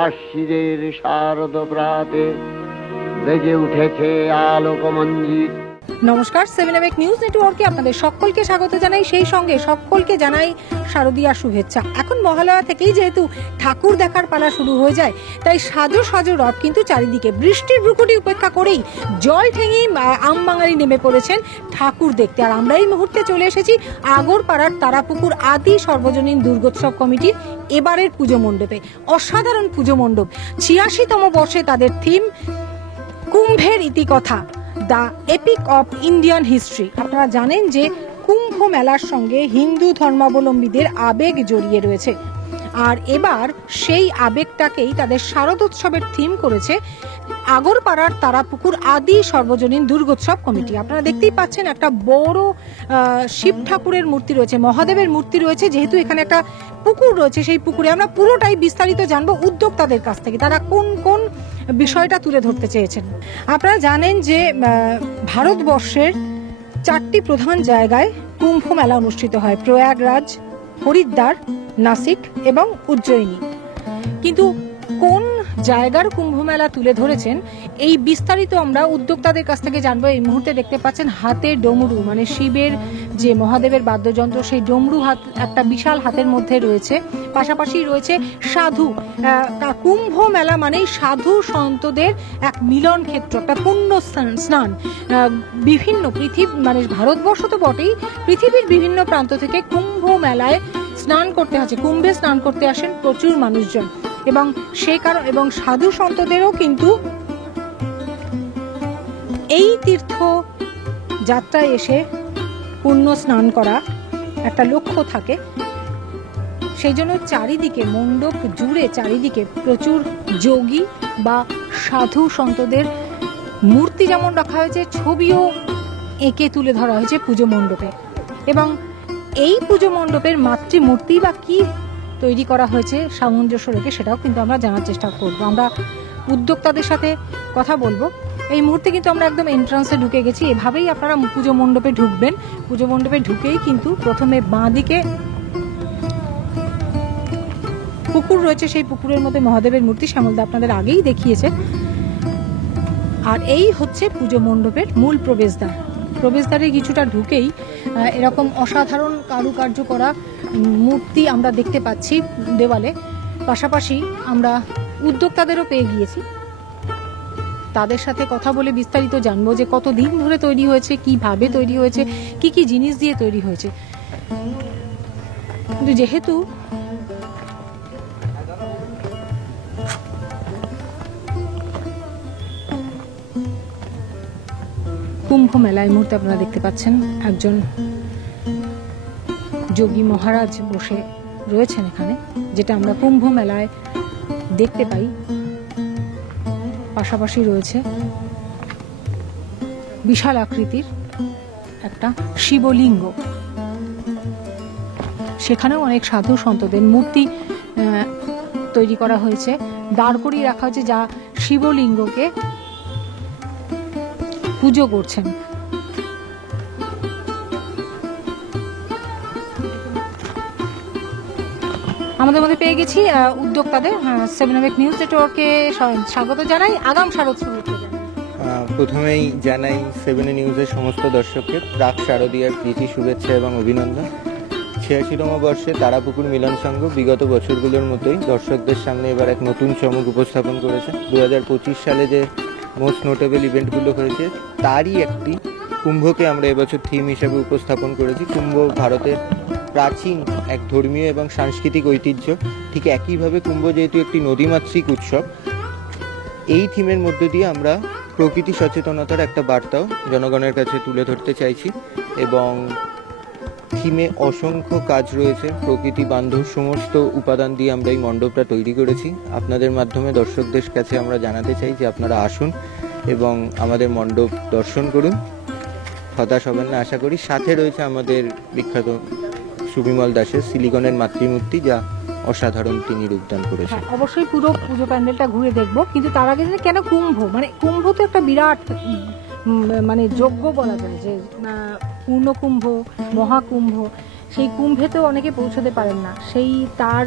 আশ্বিদের শারদ প্রাতে বেজে উঠেছে আলোকমঞ্জিত। নমস্কার, 7 নিউজ নেটওয়ার্কে আপনাদের সকলকে স্বাগত জানাই, সেই সঙ্গে সকলকে জানাই শারদীয়া শুভেচ্ছা। এখন মহালয়া থেকেই যেহেতু ঠাকুর দেখার পালা শুরু হয়ে যায়, তাই সাজো সাজো রব কিন্তু চারিদিকে। বৃষ্টির ভ্রুকুটি উপেক্ষা করেই জল ঠেঙেই আমবাঙালি নেমে পড়েছেন ঠাকুর দেখতে। আর আমরা এই মুহূর্তে চলে এসেছি আগরপাড়ার তারাপুকুর আদি সর্বজনীন দুর্গোৎসব কমিটির এবারের পুজো মণ্ডপে। অসাধারণ পুজো মণ্ডপ, 86তম বর্ষে তাদের থিম কুম্ভের ইতিকথা, the epic of Indian history. আপনারা জানেন যে কুম্ভ মেলার সঙ্গে হিন্দু ধর্মাবলম্বীদের আবেগ জড়িয়ে রয়েছে, আর এবার সেই আবেগটাকেই তাদের শারদোৎসবের থিম করেছে আগরপাড়ার তারাপুকুর আদি সর্বজনীন দুর্গোৎসব কমিটি। আপনারা দেখতেই পাচ্ছেন একটা বড় শিব ঠাকুরের মূর্তি রয়েছে, মহাদেবের মূর্তি রয়েছে। যেহেতু এখানে একটা পুকুর রয়েছে, সেই পুকুরে আমরা পুরোটাই বিস্তারিত জানবো উদ্যোক্তাদের কাছ থেকে, তারা কোন কোন বিষয়টা তুলে ধরতে চেয়েছেন। আপনারা জানেন যে ভারতবর্ষের 4টি প্রধান জায়গায় কুম্ভ মেলা অনুষ্ঠিত হয়: প্রয়াগরাজ, হরিদ্বার, নাসিক এবং উজ্জয়িনী। কিন্তু কোন জায়গার কুম্ভ মেলা তুলে ধরেছেন এই বিস্তারিত আমরা উদ্যোক্তাদের কাছ থেকে জানবো। এই মুহূর্তে দেখতে পাচ্ছেন হাতে ডমরু, মানে শিবের যে মহাদেবের বাদ্যযন্ত্র, সেই ডমরু হাত একটা বিশাল হাতের মধ্যে রয়েছে। পাশাপাশি রয়েছে সাধু। কুম্ভ মেলা মানেই সাধু সন্তদের এক মিলন ক্ষেত্র, একটা পুণ্য স্নান। বিভিন্ন মানে ভারতবর্ষ তো বটেই, পৃথিবীর বিভিন্ন প্রান্ত থেকে কুম্ভ মেলায় স্নান করতে আসে, কুম্ভে স্নান করতে আসেন প্রচুর মানুষজন। এবং সেই কারণ এবং সাধু সন্তদেরও কিন্তু এই তীর্থ যাত্রায় এসে পুণ্য স্নান করা একটা লক্ষ্য থাকে। সেই জন্য চারিদিকে মণ্ডপ জুড়ে চারিদিকে প্রচুর যোগী বা সাধু সন্তদের মূর্তি যেমন রাখা হয়েছে, ছবিও এঁকে তুলে ধরা হয়েছে পুজো মণ্ডপে। এবং এই পুজো মণ্ডপের মাতৃমূর্তি বা কি তৈরি করা হয়েছে সামঞ্জস্য রেখে, সেটাও কিন্তু আমরা জানার চেষ্টা করব। আমরা উদ্যোক্তাদের সাথে কথা বলবো। এই মুহূর্তে কিন্তু আমরা একদম এন্ট্রান্সে ঢুকে গেছি। এভাবেই আপনারা পুজো মণ্ডপে ঢুকবেন। পুজো মণ্ডপে ঢুকেই কিন্তু প্রথমে বাঁ দিকে পুকুর রয়েছে, সেই পুকুরের মধ্যে মহাদেবের মূর্তি শ্যামলদা আপনাদের আগেই দেখিয়েছে। আর এই হচ্ছে পুজো মণ্ডপের মূল প্রবেশদ্বার। প্রবেশদ্বারে কিছুটা ঢুকেই এরকম অসাধারণ কারুকার্য করা মূর্তি আমরা দেখতে পাচ্ছি দেওয়ালে। পাশাপাশি আমরা উদ্যোক্তাদেরও পেয়ে গিয়েছি, তাদের সাথে কথা বলে বিস্তারিত জানবো যে কতদিন ধরে তৈরি হয়েছে, কিভাবে তৈরি হয়েছে, কি কি জিনিস দিয়ে তৈরি হয়েছে। কিন্তু যেহেতু কুম্ভ মেলায় মুহূর্তে আপনারা দেখতে পাচ্ছেন একজন যোগী মহারাজ বসে রয়েছেন এখানে, যেটা আমরা কুম্ভ মেলায় দেখতে পাই। পাশাপাশি রয়েছে বিশাল আকৃতির একটা শিবলিঙ্গ, সেখানেও অনেক সাধু সন্তদের মূর্তি তৈরি করা হয়েছে, দাঁড় করিয়ে রাখা হয়েছে, যা শিবলিঙ্গকে পুজো করছেন। আমাদের মধ্যে পেয়ে গেছি উদ্যোক্তাদের। 7 নিউজ নেটওয়ার্কে স্বাগত জানাই, আগাম শারদোৎসব। প্রথমেই জানাই 7 নিউজের সমস্ত দর্শককে প্রাক শারদীয়ার প্রীতি শুভেচ্ছা এবং অভিনন্দন। 86তম বর্ষে তারাপুকুর মিলন সংঘ বিগত বছরগুলোর মতোই দর্শকদের সামনে এবার এক নতুন চমক উপস্থাপন করেছে। 2025 সালে যে মোস্ট নোটেবল ইভেন্টগুলো হয়েছে তারই একটি কুম্ভকে আমরা এবছর থিম হিসেবে উপস্থাপন করেছি। কুম্ভ ভারতের প্রাচীন এক ধর্মীয় এবং সাংস্কৃতিক ঐতিহ্য। ঠিক একইভাবে কুম্ভ যেহেতু একটি নদীমাতৃক উৎসব, এই থিমের মধ্য দিয়ে আমরা প্রকৃতি সচেতনতার একটা বার্তাও জনগণের কাছে তুলে ধরতে চাইছি। এবং থিমে অসংখ্য কাজ রয়েছে, প্রকৃতি বান্ধব সমস্ত উপাদান দিয়ে আমরা এই মণ্ডপটা তৈরি করেছি। আপনাদের মাধ্যমে দর্শকদের কাছে আমরা জানাতে চাই যে আপনারা আসুন এবং আমাদের মণ্ডপ দর্শন করুন, হতাশ হবেন না আশা করি। সাথে রয়েছে আমাদের বিখ্যাত সুবিমল দাসের সিলিকনের মাতৃমূর্তি, যা অসাধারণ তিনি রূপদান করেছেন। অবশ্যই পুরো পুজো প্যান্ডেলটা ঘুরে দেখবো, কিন্তু তার আগে কেন কুম্ভ, মানে কুম্ভ তো একটা বিরাট মানে যজ্ঞ বলা যায়, যে পূর্ণকুম্ভ, মহাকুম্ভ, সেই কুম্ভে তো অনেকে পৌঁছতে পারেন না, সেই তার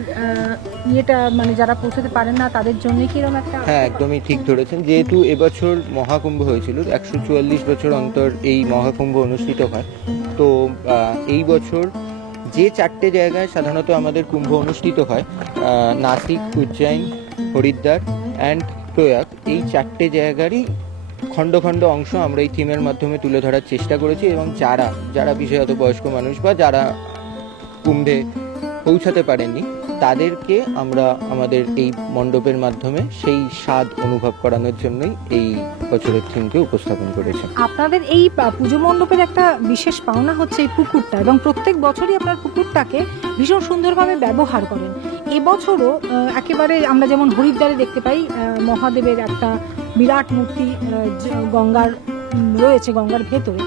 ইয়েটা মানে যারা পৌঁছতে পারেন না তাদের জন্য কি এরকম একটা? হ্যাঁ, একদমই ঠিক ধরেছেন। যেহেতু এবছর মহাকুম্ভ হয়েছিল, 144 বছর অন্তর এই মহাকুম্ভ অনুষ্ঠিত হয়, তো এই বছর যে 4টে জায়গায় সাধারণত আমাদের কুম্ভ অনুষ্ঠিত হয়, নাসিক, উজ্জয়ন, হরিদ্বার অ্যান্ড প্রয়াগ, এই 4টে জায়গারই খণ্ড খণ্ড অংশ আমরা এই থিমের মাধ্যমে তুলে ধরার চেষ্টা করেছি। এবং যারা বিশেষত বয়স্ক মানুষ বা যারা কুম্ভে পৌঁছাতে পারেননি তাদেরকে আমরা আমাদের এই মণ্ডপের মাধ্যমে সেই স্বাদ অনুভব করানোর জন্যই এই বছরের থিমকে উপস্থাপন করেছে। আপনাদের এই পুজো মণ্ডপের একটা বিশেষ পাওনা হচ্ছে এই পুকুরটা, এবং প্রত্যেক বছরই আপনার পুকুরটাকে ভীষণ সুন্দরভাবে ব্যবহার করেন। এবছরও একেবারে আমরা যেমন হরিদ্বারে দেখতে পাই মহাদেবের একটা বিরাট মূর্তি গঙ্গার রয়েছে, গঙ্গার ভেতরে,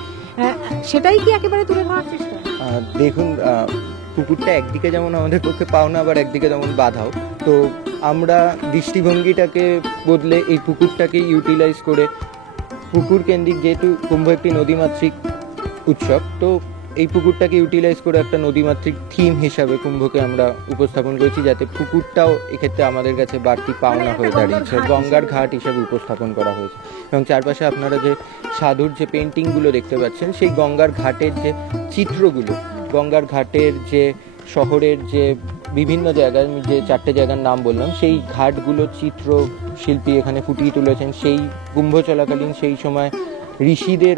সেটাই কি একেবারে তুলে ধরার চেষ্টা? দেখুন, পুকুরটা একদিকে যেমন আমাদের পক্ষে পাওনা, আবার একদিকে যেমন বাধাও। তো আমরা দৃষ্টিভঙ্গিটাকে বদলে এই পুকুরটাকে ইউটিলাইজ করে, পুকুর কেন্দ্রিক যেহেতু কুম্ভ একটি নদীমাতৃক উৎসব, তো এই পুকুরটাকে ইউটিলাইজ করে একটা নদীমাতৃক থিম হিসাবে কুম্ভকে আমরা উপস্থাপন করেছি, যাতে পুকুরটাও এক্ষেত্রে আমাদের কাছে বাড়তি পাওনা হয়ে দাঁড়িয়েছে, গঙ্গার ঘাট হিসাবে উপস্থাপন করা হয়েছে। এবং চারপাশে আপনারা যে সাধুর যে পেন্টিংগুলো দেখতে পাচ্ছেন, সেই গঙ্গার ঘাটের যে চিত্রগুলো, গঙ্গার ঘাটের যে শহরের যে বিভিন্ন জায়গায়, যে 4টে জায়গার নাম বললাম, সেই ঘাটগুলো চিত্র শিল্পী এখানে ফুটিয়ে তুলেছেন। সেই কুম্ভ চলাকালীন সেই সময় ঋষিদের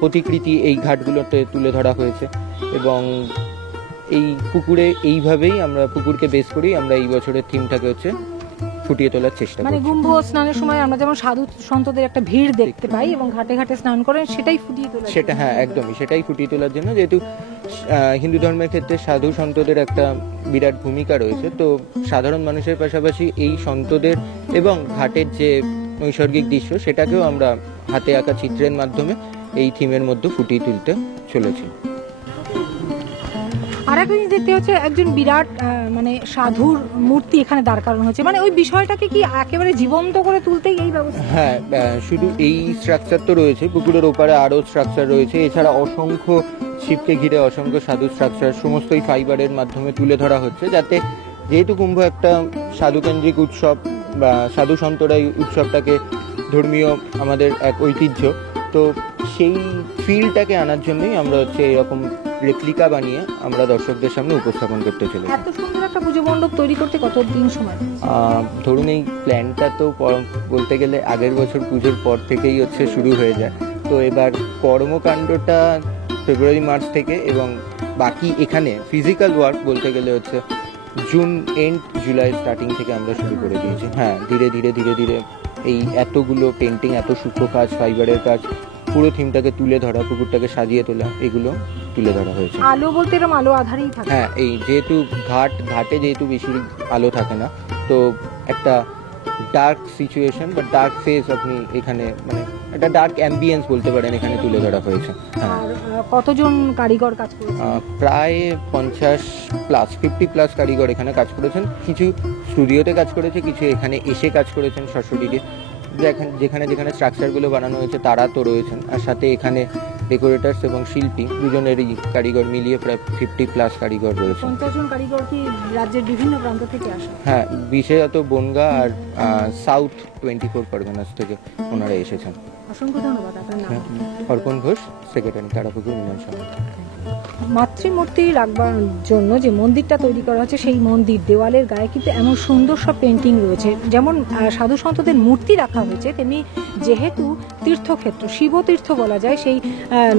প্রতিকৃতি এই ঘাটগুলোতে তুলে ধরা হয়েছে। এবং এই পুকুরে এইভাবেই আমরা পুকুরকে বেস করেই আমরা এই বছরের থিমটাকে হচ্ছে ফুটিয়ে তোলার চেষ্টা করি। মানে কুম্ভ স্নানের সময় আমরা যেমন সাধু সন্তদের একটা ভিড় দেখতে পাই এবং ঘাটে ঘাটে স্নান করেন, সেটাই ফুটিয়ে তোলা। সেটা হ্যাঁ, একদমই সেটাই ফুটিয়ে তোলার জন্য, যেহেতু হিন্দু ধর্মের ক্ষেত্রে সাধু সন্তদের একটা বিরাট ভূমিকা রয়েছে। তো সাধারণ মানুষের পাশাপাশি এই সন্তদের এবং ঘাটের যে নৈসর্গিক দৃশ্য, সেটাকেও আমরা হাতে আঁকা চিত্রের মাধ্যমে এই থিমের মধ্যে ফুটিয়ে তুলতে চলেছি। আর একটা জিনিস দেখতে হচ্ছে একজন বিরাট মানে সাধুর মূর্তি এখানে দাঁড় করানো হয়েছে, মানে ওই বিষয়টাকে কি একেবারে জীবন্ত করে তুলতেই এই ব্যবস্থা? হ্যাঁ, শুধু এই স্ট্রাকচার তো রয়েছে, পুকুরের ওপারে আরও স্ট্রাকচার রয়েছে, এছাড়া অসংখ্য শিবকে ঘিরে অসংখ্য সাধু স্ট্রাকচার সমস্তই ফাইবারের মাধ্যমে তুলে ধরা হচ্ছে, যাতে যেহেতু কুম্ভ একটা সাধুকেন্দ্রিক উৎসব বা সাধু সন্তরা এই উৎসবটাকে ধর্মীয় আমাদের এক ঐতিহ্য, তো সেই ফিলটাকে আনার জন্যই আমরা হচ্ছে এরকম রেপ্লিকা বানিয়ে আমরা দর্শকদের সামনে উপস্থাপন করতে চলেছি। এত সুন্দর একটা পুজো মণ্ডপ তৈরি করতে কতদিন সময়? ধরুন, এই প্ল্যানটা তো বলতে গেলে আগের বছর পুজোর পর থেকেই হচ্ছে শুরু হয়ে যায়। তো এবার কর্মকাণ্ডটা ফেব্রুয়ারি মার্চ থেকে, এবং বাকি এখানে ফিজিক্যাল ওয়ার্ক বলতে গেলে হচ্ছে জুন এন্ড জুলাই স্টার্টিং থেকে আমরা শুরু করে দিয়েছি। হ্যাঁ, ধীরে ধীরে এই এতগুলো পেন্টিং, এত সূক্ষ্ম কাজ, ফাইবারের কাজ, পুরো থিমটাকে তুলে ধরা, পুকুরটাকে সাজিয়ে তোলা, এগুলো তুলে ধরা হয়েছে। আলো বলতে এরকম আলো আধারেই থাকে? হ্যাঁ, এই যেহেতু ঘাটে যেহেতু বেশি আলো থাকে না, তো একটা ডার্ক সিচুয়েশন বা ডার্ক ফেস আপনি এখানে, মানে একটা ডার্ক অ্যাম্বিয়েন্স বলতে পারেন, এখানে তুলে ধরা হয়েছে। হ্যাঁ। আর কতজন কারিগর কাজ করেছেন? প্রায় 50+ কারিগর এখানে কাজ করেছেন। কিছু স্টুডিওতে কাজ করেছে, কিছু এখানে এসে কাজ করেছেন সরাসরি। যেখানে স্ট্রাকচারগুলো বানানো হয়েছে তারা তো রয়েছেন, আর সাথে এখানে ডেকোরেটার্স এবং শিল্পী দুজনেরই কারিগর মিলিয়ে প্রায় 50+ কারিগর রয়েছে। 50 জন কারিগর কি রাজ্যের বিভিন্ন প্রান্ত থেকে আসে? হ্যাঁ, বিশেষত বনগাঁ আর সাউথ 24 পরগনাস থেকে ওনারা এসেছেন। অসংখ্য ধন্যবাদ। আপনার নাম? অর্পণ ঘোষ, সেক্রেটারি, তারাপুকুর মিলন সংঘ। মাতৃমূর্তি রাখবার জন্য যে মন্দিরটা তৈরি করা হচ্ছে, সেই মন্দির দেওয়ালের গায়ে কিন্তু এমন সুন্দর সব পেন্টিং রয়েছে। যেমন সাধু সন্তদের মূর্তি রাখা হয়েছে, তেমনি যেহেতু তীর্থক্ষেত্র, শিবতীর্থ বলা যায়, সেই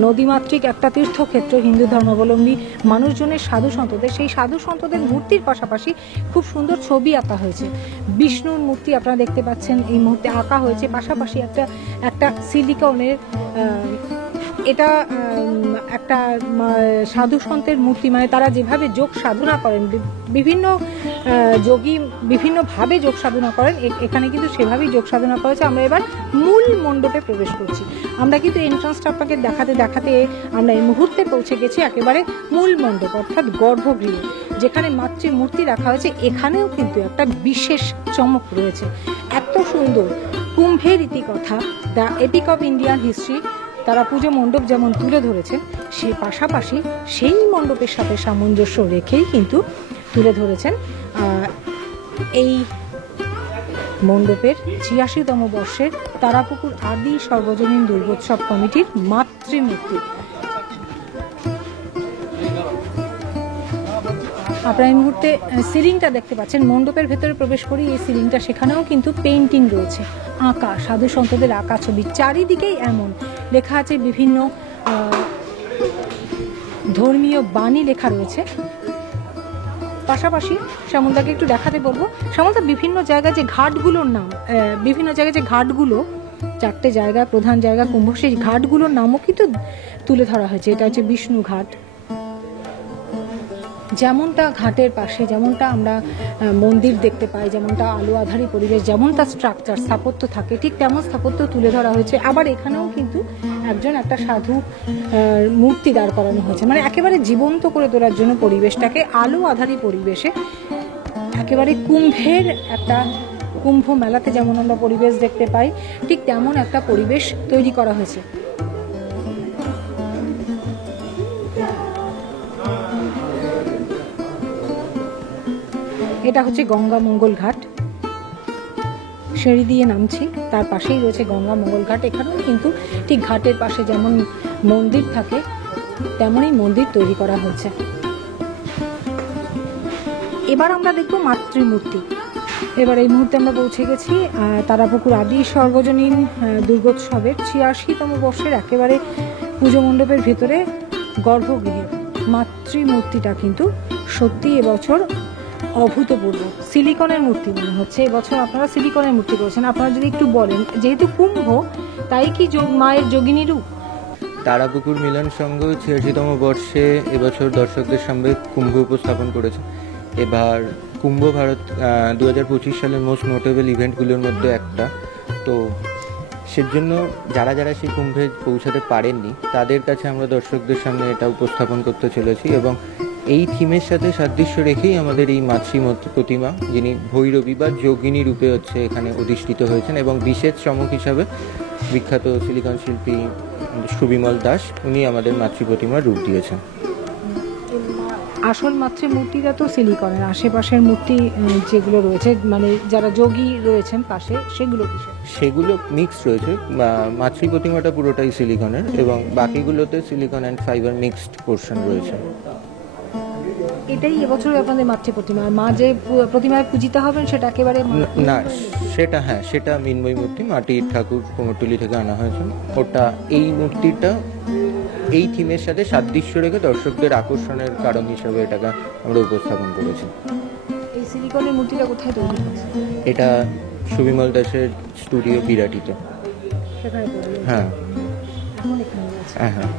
নদীমাতৃক একটা তীর্থক্ষেত্র হিন্দু ধর্মাবলম্বী মানুষজনের, সাধু সন্তদের, সেই সাধু সন্তদের মূর্তির পাশাপাশি খুব সুন্দর ছবি আঁকা হয়েছে। বিষ্ণুর মূর্তি আপনারা দেখতে পাচ্ছেন এই মুহূর্তে আঁকা হয়েছে, পাশাপাশি একটা সিলিকনের, এটা একটা সাধু সন্তের মূর্তি, মানে তারা যেভাবে যোগ সাধনা করেন, বিভিন্ন যোগী বিভিন্নভাবে যোগ সাধনা করেন, এখানে কিন্তু সেভাবেই যোগ সাধনা করেছে। আমরা এবার মূল মণ্ডপে প্রবেশ করছি। আমরা কিন্তু এন্ট্রান্সটা আপনাকে দেখাতে আমরা এই মুহূর্তে পৌঁছে গেছি একেবারে মূল মণ্ডপ, অর্থাৎ গর্ভগৃহে, যেখানে মাতৃমূর্তি রাখা হয়েছে। এখানেও কিন্তু একটা বিশেষ চমক রয়েছে। এত সুন্দর কুম্ভের ইতিকথা, the epic of Indian history, তারা পুজো মণ্ডপ যেমন তুলে ধরেছেন, সে পাশাপাশি সেই মণ্ডপের সাথে সামঞ্জস্য রেখেই কিন্তু তুলে ধরেছেন এই মণ্ডপের ৮৬তম বর্ষের তারাপুকুর আদি সর্বজনীন দুর্গোৎসব কমিটির মাতৃমূর্তি। আপনারা এই মুহূর্তে সিলিংটা দেখতে পাচ্ছেন, মণ্ডপের ভেতরে প্রবেশ করি এই সিলিংটা, সেখানেও কিন্তু পেইন্টিং রয়েছে, আঁকা, সাধু সন্তদের আঁকা ছবি, চারিদিকেই এমন লেখা আছে, বিভিন্ন ধর্মীয় বাণী লেখা রয়েছে। পাশাপাশি শ্যামলদাকে একটু দেখাতে বলবো, শ্যামলদা বিভিন্ন জায়গায় যে ঘাটগুলোর নাম, বিভিন্ন জায়গায় যে ঘাটগুলো, 4টে জায়গা, প্রধান জায়গা কুম্ভ, সেই ঘাটগুলোর নামও কিন্তু তুলে ধরা হয়েছে। এটা হচ্ছে বিষ্ণু ঘাট, যেমনটা ঘাটের পাশে যেমনটা আমরা মন্দির দেখতে পাই, যেমনটা আলো আধারী পরিবেশ, যেমনটা স্ট্রাকচার স্থাপত্য থাকে, ঠিক তেমন স্থাপত্য তুলে ধরা হয়েছে। আবার এখানেও কিন্তু একটা সাধু মূর্তি দাঁড় করানো হয়েছে, মানে একেবারে জীবন্ত করে তোলার জন্য পরিবেশটাকে আলো আধারী পরিবেশে, একেবারে কুম্ভের একটা, কুম্ভ মেলাতে যেমন আমরা পরিবেশ দেখতে পাই, ঠিক তেমন একটা পরিবেশ তৈরি করা হয়েছে। এটা হচ্ছে গঙ্গা মঙ্গল ঘাট, সিঁড়ি দিয়ে নামছি, তার পাশেই রয়েছে গঙ্গা মঙ্গল ঘাট। এখানেও কিন্তু ঠিক ঘাটের পাশে যেমন মন্দির থাকে তেমনই মন্দির তৈরি করা হয়েছে। এবার আমরা দেখব মাতৃমূর্তি। এবার এই মুহূর্তে আমরা পৌঁছে গেছি তারাপুকুর আদি সর্বজনীন দুর্গোৎসবের ৮৬তম বর্ষের একেবারে পুজো মণ্ডপের ভেতরে গর্ভগৃহে। মাতৃমূর্তিটা কিন্তু সত্যি এবছর অভূতপূর্ব, সিলিকনের মূর্তি মনে হচ্ছে। এবছর আপনারা সিলিকনের মূর্তি করেছেন, আপনারা যদি একটু বলেন, যেহেতু কুম্ভ তাই কি মায়ের যোগিনী রূপ? তারাপুকুর মিলন সংঘ ৮৬তম বর্ষে এবছর দর্শকদের সামনে কুম্ভ উপস্থাপন করেছে। এবার কুম্ভ ভারত 2025 সালের মোস্ট নোটেবল ইভেন্টগুলোর মধ্যে একটা, তো সেজন্য যারা যারা সেই কুম্ভে পৌঁছাতে পারেননি তাদের কাছে আমরা দর্শকদের সামনে এটা উপস্থাপন করতে চলেছি। এবং এই থিমের সাথে সাদৃশ্য রেখেই আমাদের এই মাতৃমূর্তি প্রতিমা, যিনি ভৈরবী বা যোগিনী রূপে হচ্ছে এখানে অধিষ্ঠিত হয়েছেন, এবং বিশেষ চমক হিসাবে বিখ্যাত সিলিকন শিল্পী সুবিমল দাস, উনি আমাদের মাতৃ প্রতিমার রূপ দিয়েছেন। আসল মাতৃমূর্তিটা তো সিলিকনের, আশেপাশের মূর্তি যেগুলো রয়েছে, মানে যারা যোগী রয়েছেন পাশে, সেগুলো কিসের? সেগুলো মিক্স রয়েছে। মাতৃ প্রতিমাটা পুরোটাই সিলিকনের, এবং বাকিগুলোতে silicon and fibre mixed portion রয়েছে। এটাই এবছর আপনাদের মাতৃ প্রতিমা। মা যে প্রতিমায় পূজিতা হবেন সেটা একেবারে না, সেটা হ্যাঁ, সেটা মিনময়ী মূর্তি, মাটির ঠাকুর কুমোরটুলি থেকে আনা হয়েছে। ওটা, এই মূর্তিটা এই থিমের সাথে সাদৃশ্য রেখে দর্শকদের আকর্ষণের কারণ হিসেবে এটাকে আমরা উপস্থাপন করেছি। এই সিলিকনের মূর্তিটা কোথায় তৈরি হয়েছে? এটা সুবিমল দাসের স্টুডিও বিরাটিতে। সেখানে তৈরি? হ্যাঁ, এখন এখানে আছে। হ্যাঁ হ্যাঁ।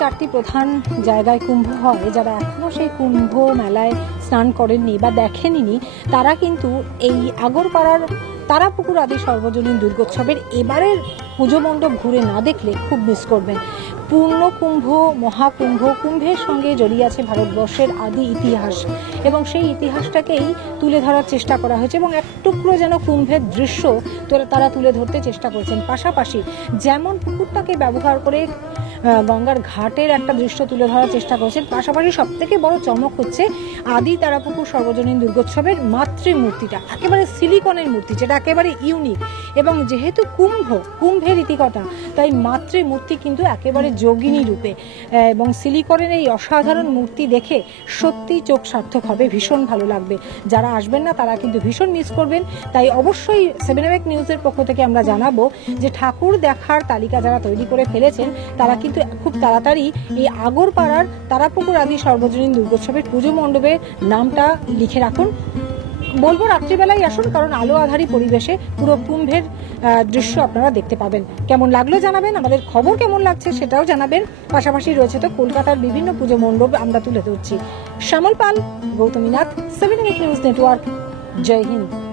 4টি প্রধান জায়গায় কুম্ভ হয়, যারা এখনও সেই কুম্ভ মেলায় স্নান করেননি বা দেখেননি তারা কিন্তু এই আগরপাড়ার তারাপুকুর আদি সর্বজনীন দুর্গোৎসবের এবারের পুজো মণ্ডপ ঘুরে না দেখলে খুব মিস করবেন। পূর্ণ কুম্ভ, মহাকুম্ভ, কুম্ভের সঙ্গে জড়িয়ে আছে ভারতবর্ষের আদি ইতিহাস এবং সেই ইতিহাসটাকেই তুলে ধরার চেষ্টা করা হয়েছে এবং এক টুকরো যেন কুম্ভের দৃশ্য তারা তুলে ধরতে চেষ্টা করেছেন। পাশাপাশি যেমন পুকুরটাকে ব্যবহার করে গঙ্গার ঘাটের একটা দৃশ্য তুলে ধরার চেষ্টা করেছেন, পাশাপাশি সবথেকে বড় চমক হচ্ছে আদি তারাপুকুর সর্বজনীন দুর্গোৎসবের মাতৃমূর্তিটা, একেবারে সিলিকনের মূর্তি, যেটা একেবারে ইউনিক। এবং যেহেতু কুম্ভের ইতিকথা, তাই মাতৃমূর্তি কিন্তু একেবারে যোগিনী রূপে এবং সিলিকনের এই অসাধারণ মূর্তি দেখে সত্যি চোখ সার্থক হবে, ভীষণ ভালো লাগবে। যারা আসবেন না তারা কিন্তু ভীষণ মিস করবেন। তাই অবশ্যই 7 নিউজের পক্ষ থেকে আমরা জানাবো যে ঠাকুর দেখার তালিকা যারা তৈরি করে ফেলেছেন তারা কিন্তু খুব তাড়াতাড়ি এই আগরপাড়ার তারাপুকুর আদি সর্বজনীন দুর্গোৎসবের পুজো মণ্ডপের নামটা লিখে রাখুন। বলবো রাত্রিবেলায় আসুন, কারণ আলো আধারি পরিবেশে পুরো কুম্ভের দৃশ্য আপনারা দেখতে পাবেন। কেমন লাগলো জানাবেন, আমাদের খবর কেমন লাগছে সেটাও জানাবেন। পাশাপাশি রয়েছে তো কলকাতার বিভিন্ন পুজো মণ্ডপ আমরা তুলে ধরছি। শ্যামল পাল, গৌতমী নাথ, 7 নিউজ নেটওয়ার্ক। জয় হিন্দ।